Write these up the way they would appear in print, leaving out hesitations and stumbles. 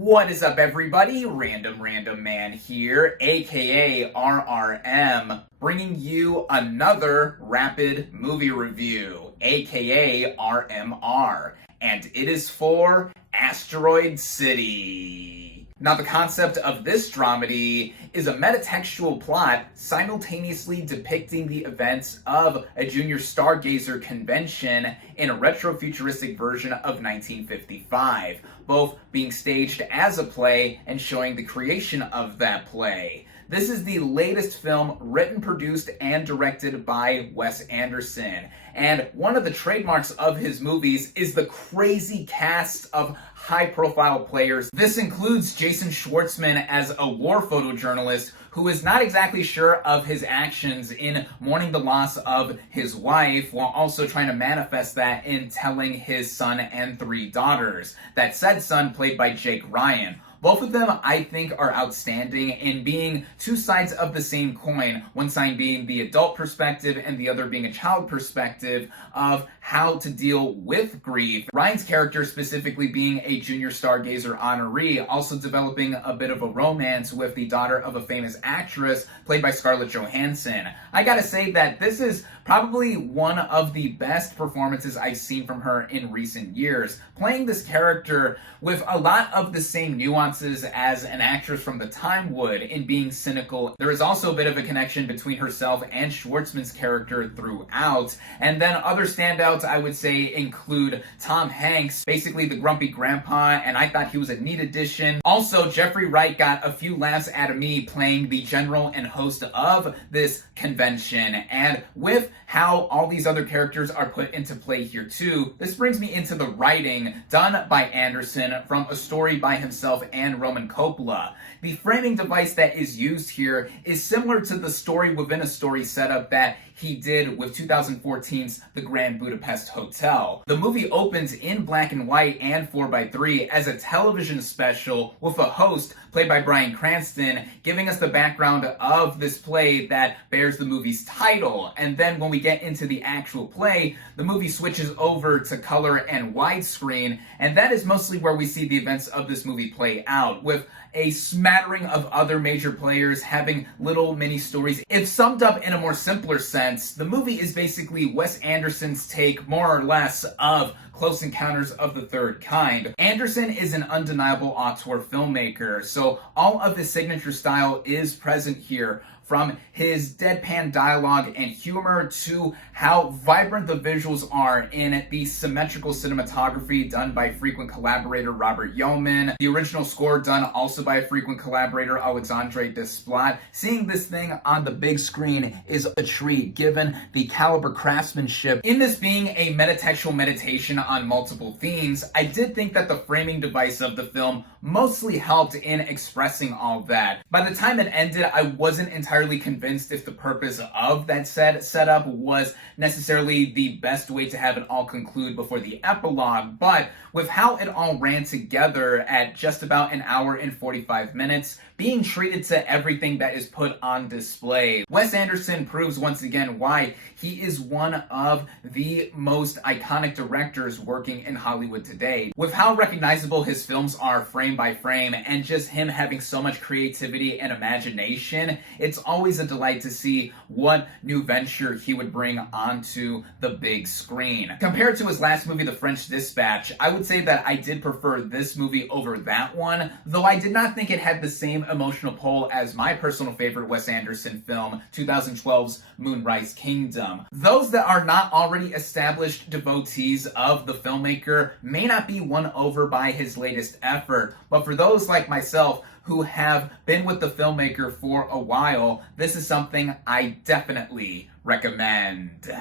What is up, everybody? Random Random Man here, aka RRM, bringing you another rapid movie review, aka RMR, and it is for Asteroid City. Now, the concept of this dramedy is a metatextual plot simultaneously depicting the events of a junior stargazer convention in a retrofuturistic version of 1955, both being staged as a play and showing the creation of that play. This is the latest film written, produced, and directed by Wes Anderson. And one of the trademarks of his movies is the crazy cast of high-profile players. This includes Jason Schwartzman as a war photojournalist who is not exactly sure of his actions in mourning the loss of his wife, while also trying to manifest that in telling his son and 3 daughters. That said son, played by Jake Ryan. Both of them, I think, are outstanding in being two sides of the same coin, one side being the adult perspective and the other being a child perspective of how to deal with grief. Ryan's character specifically being a junior stargazer honoree, also developing a bit of a romance with the daughter of a famous actress played by Scarlett Johansson. I gotta say that this is probably one of the best performances I've seen from her in recent years. Playing this character with a lot of the same nuances as an actress from the time would in being cynical. There is also a bit of a connection between herself and Schwartzman's character throughout. And then other standouts I would say include Tom Hanks, basically the grumpy grandpa, and I thought he was a neat addition. Also, Jeffrey Wright got a few laughs out of me playing the general and host of this convention. And with how all these other characters are put into play here too, this brings me into the writing done by Anderson from A Story by himself and Roman Coppola. The framing device that is used here is similar to the story within a story setup that he did with 2014's The Grand Budapest Hotel. The movie opens in black and white and 4:3 as a television special with a host played by Bryan Cranston giving us the background of this play that bears the movie's title. And then when we get into the actual play, the movie switches over to color and widescreen, and that is mostly where we see the events of this movie play out, with a smattering of other major players having little mini stories. If summed up in a more simpler sense, the movie is basically Wes Anderson's take, more or less, of Close Encounters of the Third Kind. Anderson is an undeniable auteur filmmaker, so all of his signature style is present here, from his deadpan dialogue and humor to how vibrant the visuals are in the symmetrical cinematography done by frequent collaborator Robert Yeoman, the original score done also by a frequent collaborator Alexandre Desplat. Seeing this thing on the big screen is a treat given the caliber craftsmanship. In this being a metatextual meditation on multiple themes, I did think that the framing device of the film mostly helped in expressing all that. By the time it ended, I wasn't entirely convinced if the purpose of that setup was necessarily the best way to have it all conclude before the epilogue, but with how it all ran together at just about an hour and 45 minutes, being treated to everything that is put on display, Wes Anderson proves once again why he is one of the most iconic directors working in Hollywood today. With how recognizable his films are frame by frame, and just him having so much creativity and imagination, it's always a delight to see what new venture he would bring onto the big screen. Compared to his last movie, The French Dispatch, I would say that I did prefer this movie over that one, though I did not think it had the same emotional pull as my personal favorite Wes Anderson film, 2012's Moonrise Kingdom. Those that are not already established devotees of the filmmaker may not be won over by his latest effort, but for those like myself who have been with the filmmaker for a while, this is something I definitely recommend.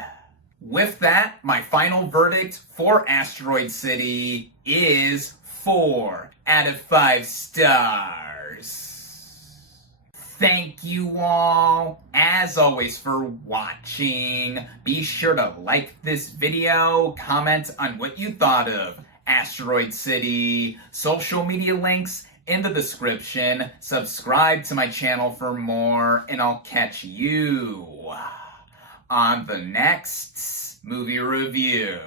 With that, my final verdict for Asteroid City is 4 out of 5 stars. Thank you all, as always, for watching. Be sure to like this video, comment on what you thought of Asteroid City, social media links in the description, subscribe to my channel for more, and I'll catch you on the next movie review.